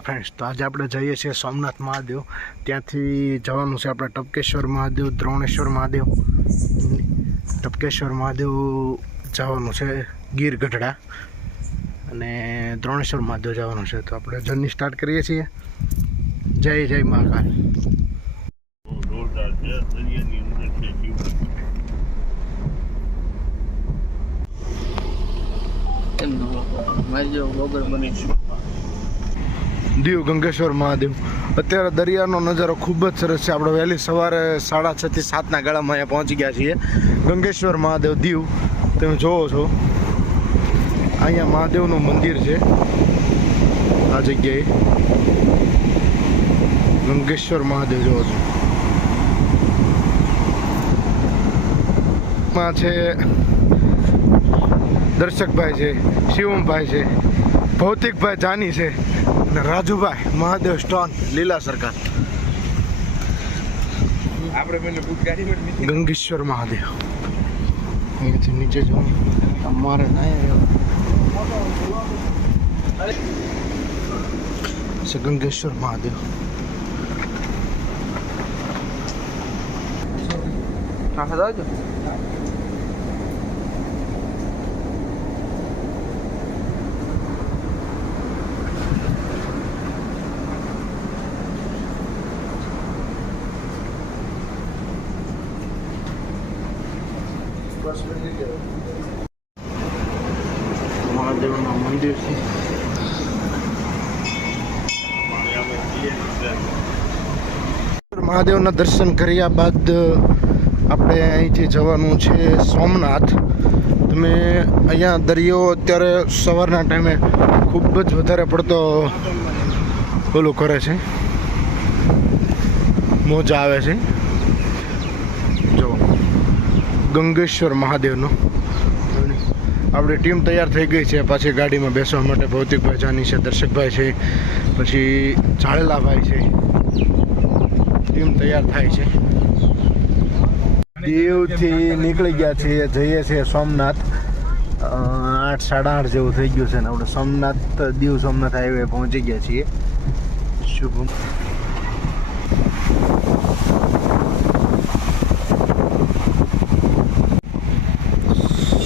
Hello friends, તો આજે આપણે જઈએ છીએ સોમનાથ મહાદેવ. ત્યાંથી જવાનું છે આપણે ટપકેશ્વર મહાદેવ, દ્રોણેશ્વર મહાદેવ. ટપકેશ્વર મહાદેવ જવાનું છે ગીર ગઢડા અને દ્રોણેશ્વર મહાદેવ જવાનું છે. તો આપણે જર્ની સ્ટાર્ટ કરીએ છીએ. જય જય મહાકાલ. દીવ ગંગેશ્વર મહાદેવ. અત્યારે દરિયાનો નજારો ખૂબ જ સરસ છે. આપણે વહેલી સવારે 6:30 થી 7 ગાળામાં અહીંયા પહોંચી ગયા છીએ ગંગેશ્વર મહાદેવ દીવ. તમે જોવો છો અહીંયા મહાદેવનું મંદિર છે. આ જગ્યાએ ગંગેશ્વર મહાદેવ જોવો છો. માં છે દર્શકભાઈ છે, શિવમભાઈ છે, ભૌતિકભાઈ જાની છે અને રાજુભાઈ મહાદેવ સ્ટોન લીલા સરકાર. ગંગેશ્વર મહાદેવ અહીંયાથી નીચે જવાનું અમારે છે. ગંગેશ્વર મહાદેવ મહાદેવના મંદિર છે. મહાદેવના દર્શન કર્યા બાદ આપણે અહીંથી જવાનું છે સોમનાથ. તમે અહીંયા દરિયો અત્યારે સવારના ટાઈમે ખૂબ જ વધારે પડતો ઓલું કરે છે, મોજા આવે છે. જો ગંગેશ્વર મહાદેવનો આપણી ટીમ તૈયાર થઈ ગઈ છે. પાછી ગાડીમાં બેસવા માટે ભૌતિકભાઈ જાની છે, દર્શકભાઈ છે, પછી ઝાળેલાભાઈ છે. ટીમ તૈયાર થાય છે. દીવથી નીકળી ગયા છીએ, જઈએ છીએ સોમનાથ. 8, 8:30 જેવું થઈ ગયું છે ને આપણે સોમનાથ દીવ સોમનાથ હાઈવે પહોંચી ગયા છીએ. શુભમ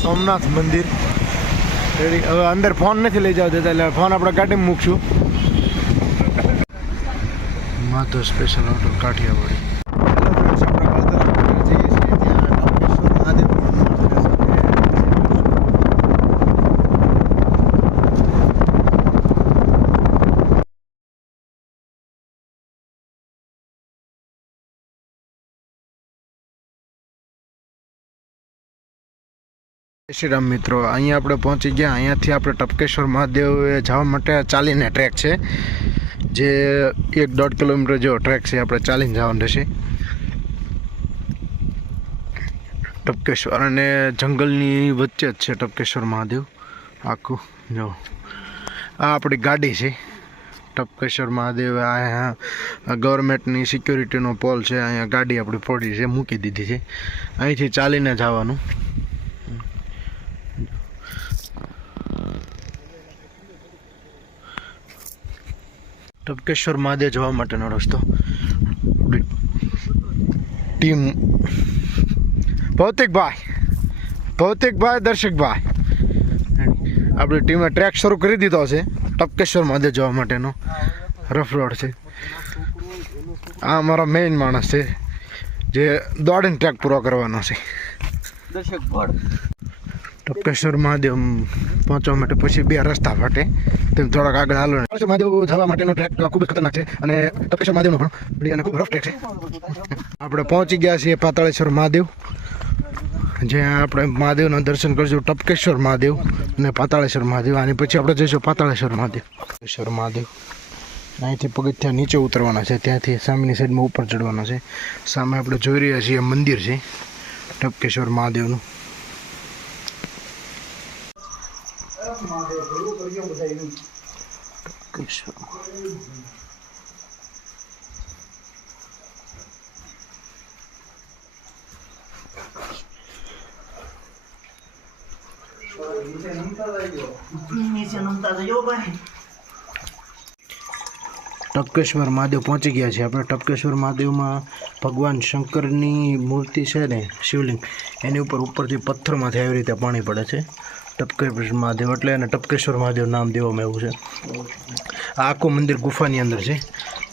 સોમનાથ મંદિર રેડી. હવે અંદર ફોન નથી લઈ જાવ દેતા, એટલે ફોન આપણે ગાડીમાં મૂકશું. Madhav special hotel Kathiyawadi. જય શ્રી રામ મિત્રો, અહીંયા આપણે પહોંચી ગયા. અહીંયાથી આપણે ટપકેશ્વર મહાદેવ જવા માટે ચાલીને ટ્રેક છે, જે 1-1.5 કિલોમીટર જેવો ટ્રેક છે. આપણે ચાલીને જવાનું રહેશે ટપકેશ્વર, અને જંગલની વચ્ચે જ છે ટપકેશ્વર મહાદેવ આખું. જો આ આપણી ગાડી છે ટપકેશ્વર મહાદેવ. અહીંયા ગવર્મેન્ટની સિક્યોરિટીનો પોલ છે. અહીંયા ગાડી આપણી પડી છે, મૂકી દીધી છે. અહીંથી ચાલીને જવાનું. ટપકેશ્વર મહાદેવ જવા માટેનો રસ્તો. ટીમ ભૌતિકભાઈ દર્શકભાઈ આપણી ટીમે ટ્રેક શરૂ કરી દીધો છે ટપકેશ્વર મહાદેવ જવા માટેનો. રફ રોડ છે. આ અમારો મેઇન માણસ છે જે દોડીને ટ્રેક પૂરો કરવાનો છે. ટપકેશ્વર મહાદેવ પહોંચવા માટે પછી 2 રસ્તા ફાટે, તેમ થોડાક આગળ હાલો. મહાદેવ જવા માટેનો ટ્રેક ખૂબ જ ખતરનાક છે અને ટપકેશ્વર મહાદેવનો પણ અને ખૂબ રફ ટ્રેક છે. આપણે પહોંચી ગયા છીએ પાતાળેશ્વર મહાદેવ, જ્યાં આપણે મહાદેવના દર્શન કરીશું. ટપકેશ્વર મહાદેવ અને પાતાળેશ્વર મહાદેવ. અને પછી આપણે જઈશું પાતાળેશ્વર મહાદેવ. અહીંથી પગથિયાં નીચે ઉતરવાના છે, ત્યાંથી સામેની સાઈડમાં ઉપર ચડવાના છે. સામે આપણે જોઈ રહ્યા છીએ મંદિર છે ટપકેશ્વર મહાદેવનું. નીચે નમતા જજો ભાઈ. ટપકેશ્વર મહાદેવ પહોંચી ગયા છીએ આપણે. ટપકેશ્વર મહાદેવમાં ભગવાન શંકરની મૂર્તિ છે ને, શિવલિંગ, એની ઉપરથી પથ્થરમાંથી આવી રીતે પાણી પડે છે. ટપકેશ્વર મહાદેવ એટલે એને ટપકેશ્વર મહાદેવ નામ દેવામાં આવ્યું છે. આ આખું મંદિર ગુફાની અંદર છે.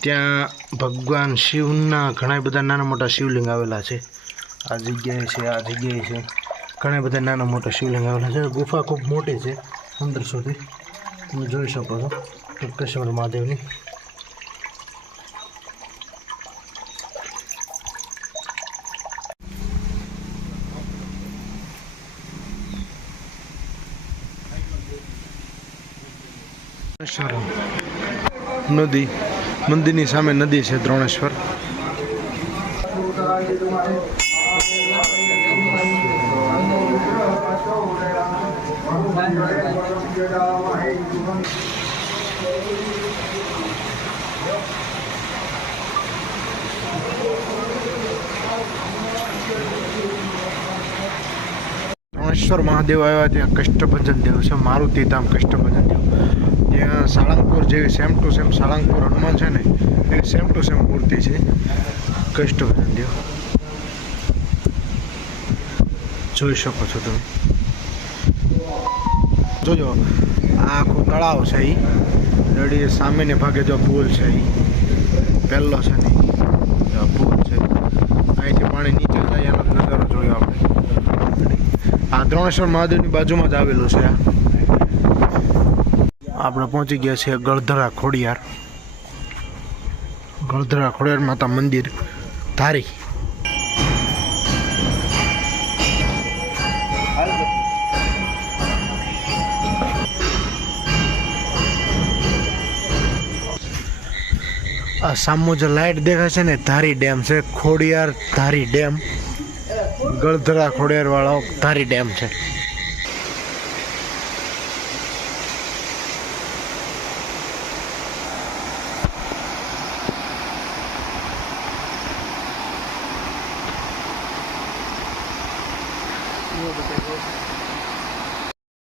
ત્યાં ભગવાન શિવના ઘણા બધા નાના મોટા શિવલિંગ આવેલા છે. આ જગ્યાએ છે ઘણા બધા નાના મોટા શિવલિંગ આવેલા છે. ગુફા ખૂબ મોટી છે, અંદર સુધી તમે જોઈ શકો છો ટપકેશ્વર મહાદેવની. નદી, મંદિરની સામે નદી છે દ્રોણેશ્વર. દ્રોણેશ્વર મહાદેવ આવ્યા ત્યાં કષ્ટભંજન દેવ છે, મારુતિ ધામ કષ્ટભંજન દેવ. ત્યાં સાળંગપુર જેવી same to same Salangpur Hanuman છે ને, એવી સેમ ટુ સેમ મૂર્તિ છે કષ્ટભંજન દેવ. જોઈ શકો છો તમે. જોજો આ આખું તળાવ છે, એ રેડી સામેને ભાગે જો પુલ છે, એ પહેલો છે ને પુલ છે. અહીંથી પાણી નીચે જાય એનો નજારો જોયો આપણે. આ દ્રોણેશ્વર મહાદેવની બાજુમાં જ આવેલું છે. આપણે પહોંચી ગયા છીએ ગળધરા ખોડિયાર. ગળધરા ખોડિયાર માતા મંદિર ધારી. આ સામો જે લાઇટ દેખાય છે ને, ધારી ડેમ છે. ખોડિયાર ધારી ડેમ, ગળધરા ખોડિયાર વાળો ધારી ડેમ છે.